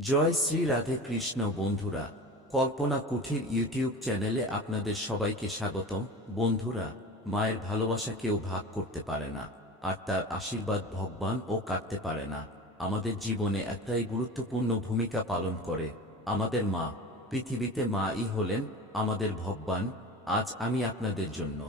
জয় শ্রী রাধে কৃষ্ণ। বন্ধুরা, কল্পনা কুঠির ইউটিউব চ্যানেলে আপনাদের সবাইকে স্বাগতম। বন্ধুরা, মায়ের ভালোবাসা কেউ ভাগ করতে পারে না, আর তার আশীর্বাদ ভগবান ও কাটতে পারে না। আমাদের জীবনে একটাই গুরুত্বপূর্ণ ভূমিকা পালন করে আমাদের মা। পৃথিবীতে মাই হলেন আমাদের ভগবান। আজ আমি আপনাদের জন্য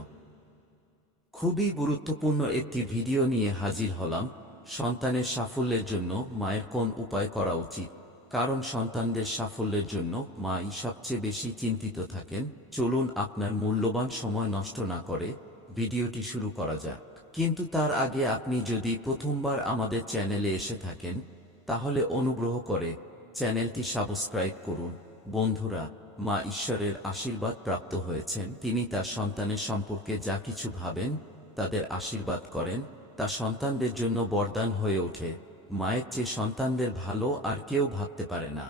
খুবই গুরুত্বপূর্ণ একটি ভিডিও নিয়ে হাজির হলাম। সন্তানের সাফল্যের জন্য মায়ের কোন উপায় করা উচিত, কারণ সন্তানদের সাফল্যের জন্য মাই সবচেয়ে বেশি চিন্তিত থাকেন। চলুন আপনার মূল্যবান সময় নষ্ট না করে ভিডিওটি শুরু করা যাক। কিন্তু তার আগে আপনি যদি প্রথমবার আমাদের চ্যানেলে এসে থাকেন, তাহলে অনুগ্রহ করে চ্যানেলটি সাবস্ক্রাইব করুন। বন্ধুরা, মা ঈশ্বরের আশীর্বাদ প্রাপ্ত হয়েছেন। তিনি তার সন্তানের সম্পর্কে যা কিছু ভাবেন, তাদের আশীর্বাদ করেন, তা সন্তানদের জন্য বরদান হয়ে ওঠে। মায়ের চেয়ে সন্তানদের ভালো আর কেউ ভাবতে পারে না।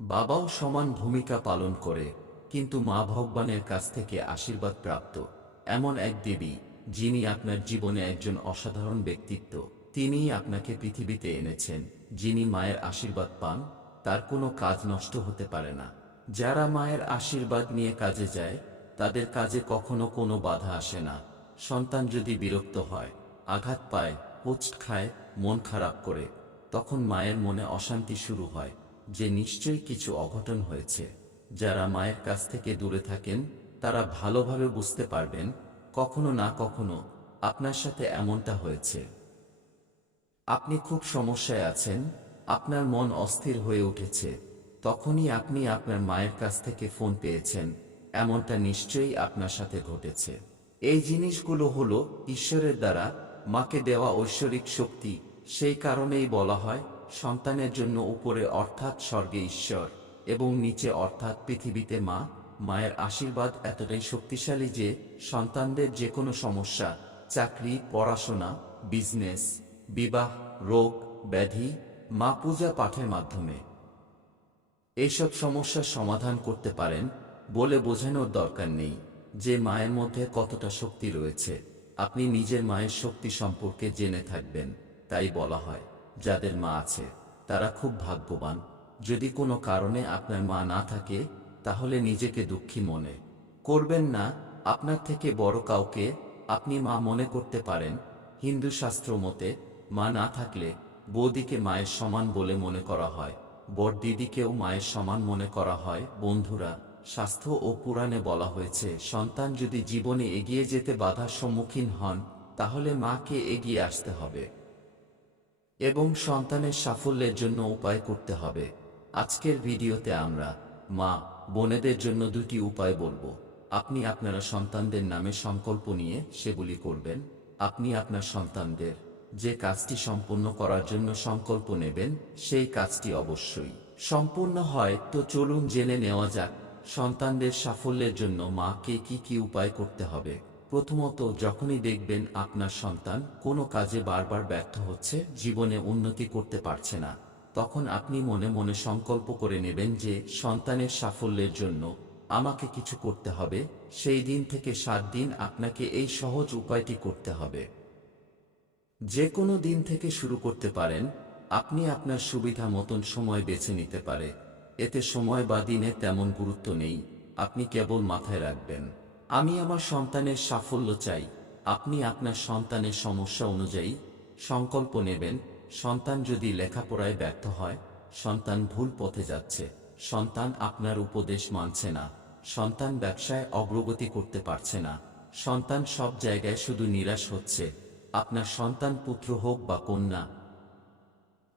বাবাও সমান ভূমিকা পালন করে, কিন্তু মা ভগবানের কাছ থেকে আশীর্বাদ প্রাপ্ত এমন এক দেবী, যিনি আপনার জীবনে একজন অসাধারণ ব্যক্তিত্ব। তিনিই আপনাকে পৃথিবীতে এনেছেন। যিনি মায়ের আশীর্বাদ পান, তার কোনো কাজ নষ্ট হতে পারে না। যারা মায়ের আশীর্বাদ নিয়ে কাজে যায়, তাদের কাজে কখনো কোনো বাধা আসে না। সন্তান যদি বিরক্ত হয়, আঘাত পায়, হোঁচট খায়, মন খারাপ করে, তখন মায়ের মনে অশান্তি শুরু হয় যে নিশ্চয়ই কিছু অঘটন হয়েছে। যারা মায়ের কাছ থেকে দূরে থাকেন, তারা ভালোভাবে বুঝতে পারবেন কখনো না কখনো আপনার সাথে এমনটা হয়েছে। আপনি খুব সমস্যায় আছেন, আপনার মন অস্থির হয়ে উঠেছে, তখনই আপনি আপনার মায়ের কাছ থেকে ফোন পেয়েছেন। এমনটা নিশ্চয়ই আপনার সাথে ঘটেছে। এই জিনিসগুলো হলো ঈশ্বরের দ্বারা মাকে দেওয়া ঐশ্বরিক শক্তি। সেই কারণেই বলা হয়, সন্তানের জন্য উপরে অর্থাৎ স্বর্গে ঈশ্বর, এবং নিচে অর্থাৎ পৃথিবীতে মা। মায়ের আশীর্বাদ এতটাই শক্তিশালী যে সন্তানদের যে কোনো সমস্যা, চাকরি, পড়াশোনা, বিজনেস, বিবাহ, রোগ, ব্যাধি, মা পূজা পাঠের মাধ্যমে এইসব সমস্যার সমাধান করতে পারেন। বলে বোঝানোর দরকার নেই যে মায়ের মধ্যে কতটা শক্তি রয়েছে। আপনি নিজের মায়ের শক্তি সম্পর্কে জেনে থাকবেন। তাই বলা হয়, যাদের মা আছে তারা খুব ভাগ্যবান। যদি কোনো কারণে আপনার মা না থাকে, তাহলে নিজেকে দুঃখী মনে করবেন না। আপনার থেকে বড় কাউকে আপনি মা মনে করতে পারেন। হিন্দু শাস্ত্র মতে, মা না থাকলে বৌদিকে মায়ের সমান বলে মনে করা হয়, বড় দিদিকেও মায়ের সমান মনে করা হয়। বন্ধুরা, শাস্ত্র ও পুরাণে বলা হয়েছে, সন্তান যদি জীবনে এগিয়ে যেতে বাধার সম্মুখীন হন, তাহলে মাকে এগিয়ে আসতে হবে এবং সন্তানের সাফল্যের জন্য উপায় করতে হবে। আজকের ভিডিওতে আমরা মা বোনেদের জন্য দুটি উপায় বলবো। আপনি আপনারা সন্তানদের নামে সংকল্প নিয়ে সেগুলি করবেন। আপনি আপনার সন্তানদের যে কাজটি সম্পূর্ণ করার জন্য সংকল্প নেবেন, সেই কাজটি অবশ্যই সম্পূর্ণ হয়। তো চলুন জেনে নেওয়া যাক, সন্তানদের সাফল্যের জন্য মাকে কি কি উপায় করতে হবে। প্রথমত, যখনই দেখবেন আপনার সন্তান কোনো কাজে বারবার ব্যর্থ হচ্ছে, জীবনে উন্নতি করতে পারছে না, তখন আপনি মনে মনে সংকল্প করে নেবেন যে সন্তানের সাফল্যের জন্য আমাকে কিছু করতে হবে। সেই দিন থেকে 7 দিন আপনাকে এই সহজ উপায়টি করতে হবে। যে কোনো দিন থেকে শুরু করতে পারেন। আপনি আপনার সুবিধা মতন সময় বেছে নিতে পারে। এতে সময় বা দিনে তেমন গুরুত্ব নেই। আপনি কেবল মাথায় রাখবেন, আমি আমার সন্তানের সাফল্য চাই। আপনি আপনার সন্তানের সমস্যা অনুযায়ী সংকল্প নেবেন। সন্তান যদি লেখাপড়ায় ব্যর্থ হয়, সন্তান ভুল পথে যাচ্ছে, সন্তান আপনার উপদেশ মানছে না, সন্তান ব্যবসায় অগ্রগতি করতে পারছে না, সন্তান সব জায়গায় শুধু নিরাশ হচ্ছে, আপনার সন্তান পুত্র হোক বা কন্যা।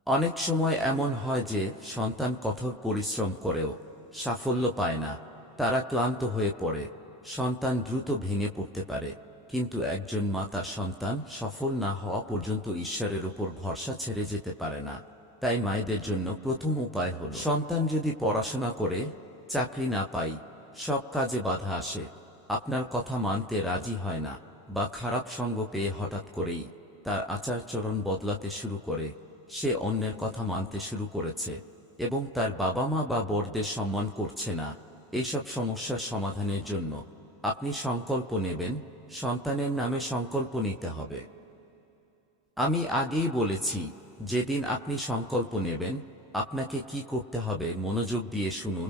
অনেক সময় এমন হয় যে সন্তান কঠোর পরিশ্রম করেও সাফল্য পায় না, তারা ক্লান্ত হয়ে পড়ে, সন্তান দ্রুত ভেঙে পড়তে পারে। কিন্তু একজন মা তার সন্তান সফল না হওয়া পর্যন্ত ঈশ্বরের উপর ভরসা ছেড়ে যেতে পারে না। তাই মায়েদের জন্য প্রথম উপায় হল, সন্তান যদি পড়াশোনা করে, চাকরি না পাই, সব কাজে বাধা আসে, আপনার কথা মানতে রাজি হয় না, বা খারাপ সঙ্গ পেয়ে হঠাৎ করেই তার আচার-চরণ বদলাতে শুরু করে, সে অন্যের কথা মানতে শুরু করেছে এবং তার বাবা মা বা বড়দের সম্মান করছে না, এইসব সমস্যার সমাধানের জন্য আপনি সংকল্প নেবেন। সন্তানের নামে সংকল্প নিতে হবে। আমি আগেই বলেছি, যেদিন আপনি সংকল্প নেবেন, আপনাকে কি করতে হবে মনোযোগ দিয়ে শুনুন।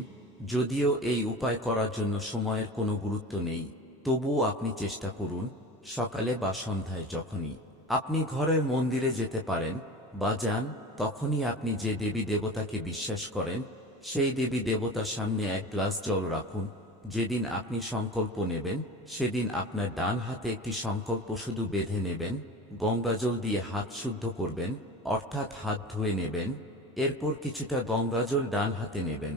যদিও এই উপায় করার জন্য সময়ের কোনো গুরুত্ব নেই, তবুও আপনি চেষ্টা করুন। সকালে বা সন্ধ্যায় যখনই আপনি ঘরের মন্দিরে যেতে পারেন বা যান, তখনই আপনি যে দেবী দেবতাকে বিশ্বাস করেন সেই দেবী দেবতার সামনে এক গ্লাস জল রাখুন। যেদিন আপনি সংকল্প নেবেন সেদিন আপনার ডান হাতে একটি সংকল্প শুধু বেঁধে নেবেন। গঙ্গাজল দিয়ে হাত শুদ্ধ করবেন, অর্থাৎ হাত ধুয়ে নেবেন। এরপর কিছুটা গঙ্গাজল ডান হাতে নেবেন,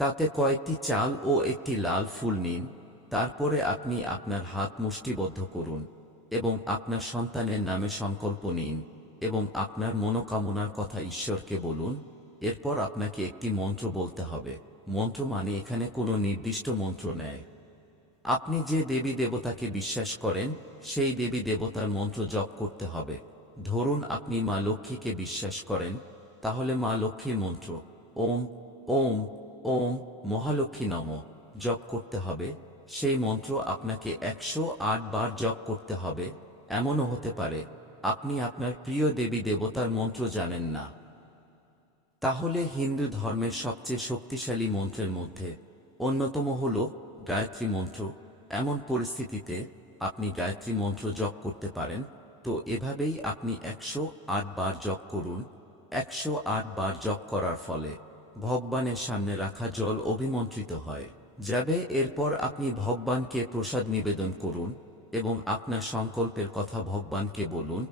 তাতে কয়েকটি চাল ও একটি লাল ফুল নিন। তারপরে আপনি আপনার হাত মুষ্টিবদ্ধ করুন এবং আপনার সন্তানের নামে সংকল্প নিন এবং আপনার মনোকামনার কথা ঈশ্বরকে বলুন। এরপর আপনাকে একটি মন্ত্র বলতে হবে। মন্ত্র মানে এখানে কোনো নির্দিষ্ট মন্ত্র নেই। আপনি যে দেবী দেবতাকে বিশ্বাস করেন সেই দেবী দেবতার মন্ত্র জপ করতে হবে। ধরুন আপনি মা লক্ষ্মীকে বিশ্বাস করেন, তাহলে মা লক্ষ্মীর মন্ত্র ওম ওম ওম মহালক্ষ্মী নমঃ জপ করতে হবে। সেই মন্ত্র আপনাকে 108 বার জপ করতে হবে। এমনও হতে পারে আপনি আপনার প্রিয় দেবী দেবতার মন্ত্র জানেন না, তাহলে হিন্দু ধর্মের সবচেয়ে শক্তিশালী মন্ত্রের মধ্যে অন্যতম হল গায়ত্রী মন্ত্র। এমন পরিস্থিতিতে আপনি গায়ত্রী মন্ত্র জপ করতে পারেন। তো এভাবেই আপনি 108 বার জপ করুন। 108 বার জপ করার ফলে ভগবানের সামনে রাখা জল অভিমন্ত্রিত হয় যাবে। এরপর আপনি ভগবানকে প্রসাদ নিবেদন করুন এবং আপনার সংকল্পের কথা ভগবানকে বলুন।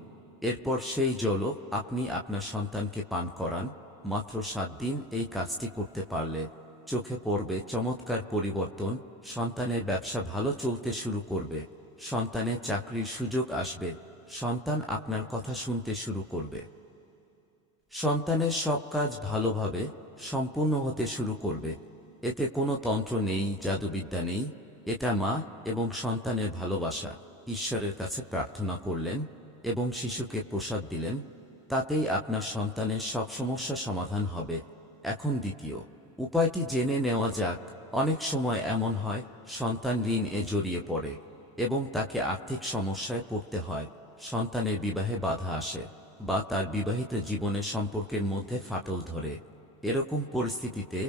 এরপর সেই জলও আপনি আপনার সন্তানকে পান করান। মাত্র 7 দিন এই কাজটি করতে পারলে চোখে পড়বে চমৎকার পরিবর্তন। সন্তানের ব্যবসা ভালো চলতে শুরু করবে, সন্তানের চাকরির সুযোগ আসবে, সন্তান আপনার কথা শুনতে শুরু করবে, সন্তানের সব কাজ ভালোভাবে সম্পূর্ণ হতে শুরু করবে। এতে কোনো তন্ত্র নেই, জাদুবিদ্যা নেই। এটা মা এবং সন্তানের ভালোবাসা। ঈশ্বরের কাছে প্রার্থনা করলেন এবং শিশুকে প্রসাদ দিলেন, তাতেই আপনার সন্তানের সব সমস্যা সমাধান হবে। এখন দ্বিতীয় উপায়টি জেনে নেওয়া যাক। অনেক সময় এমন হয় সন্তান ঋণে জড়িয়ে পড়ে এবং তাকে আর্থিক সমস্যায় পড়তে হয়, সন্তানের বিবাহে বাধা আসে বা তার বিবাহিত জীবনের সম্পর্কের মধ্যে ফাটল ধরে। এরকম পরিস্থিতিতে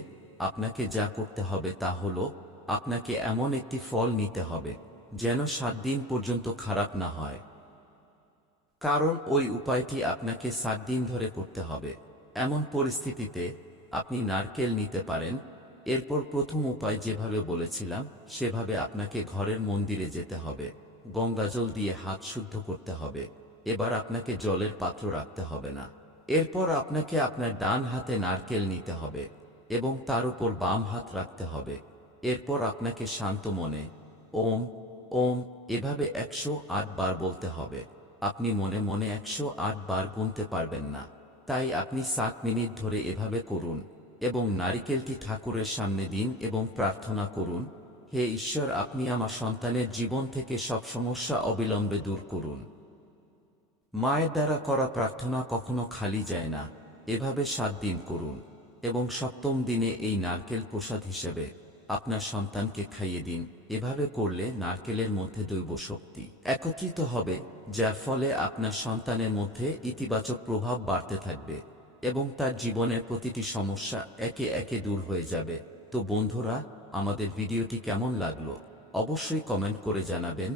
আপনাকে যা করতে হবে তা হলো আপনাকে এমন একটি ফল নিতে হবে যেন 7 দিন পর্যন্ত খারাপ না হয়। কারণ ওই উপায়টি আপনাকে 7 দিন ধরে করতে হবে। এমন পরিস্থিতিতে আপনি নারকেল নিতে পারেন। এরপর প্রথম উপায় যেভাবে বলেছিলাম সেভাবে আপনাকে ঘরের মন্দিরে যেতে হবে, গঙ্গাজল দিয়ে হাত শুদ্ধ করতে হবে। এবার আপনাকে জলের পাত্র রাখতে হবে না। এরপর আপনাকে আপনার ডান হাতে নারকেল নিতে হবে এবং তার উপর বাম হাত রাখতে হবে। এরপর আপনাকে শান্ত মনে ওম ওম এভাবে 108 বার বলতে হবে। আপনি মনে মনে 108 বার গুনতে পারবেন না, তাই আপনি 7 মিনিট ধরে এভাবে করুন এবং নারিকেলটি ঠাকুরের সামনে দিন এবং প্রার্থনা করুন, হে ঈশ্বর, আপনি আমার সন্তানের জীবন থেকে সব সমস্যা অবিলম্বে দূর করুন। মায়ের দ্বারা করা প্রার্থনা কখনো খালি যায় না। এভাবে 7 দিন করুন এবং 7ম দিনে এই নারকেল প্রসাদ হিসেবে আপনার সন্তানকে খাইয়ে দিন। এভাবে করলে নারকেলের মধ্যে দৈব শক্তি একত্রিত হবে, যার ফলে আপনার সন্তানের মধ্যে ইতিবাচক প্রভাব বাড়তে থাকবে এবং তার জীবনের প্রতিটি সমস্যা একে একে দূর হয়ে যাবে। তো বন্ধুরা, আমাদের ভিডিওটি কেমন লাগলো অবশ্যই কমেন্ট করে জানাবেন।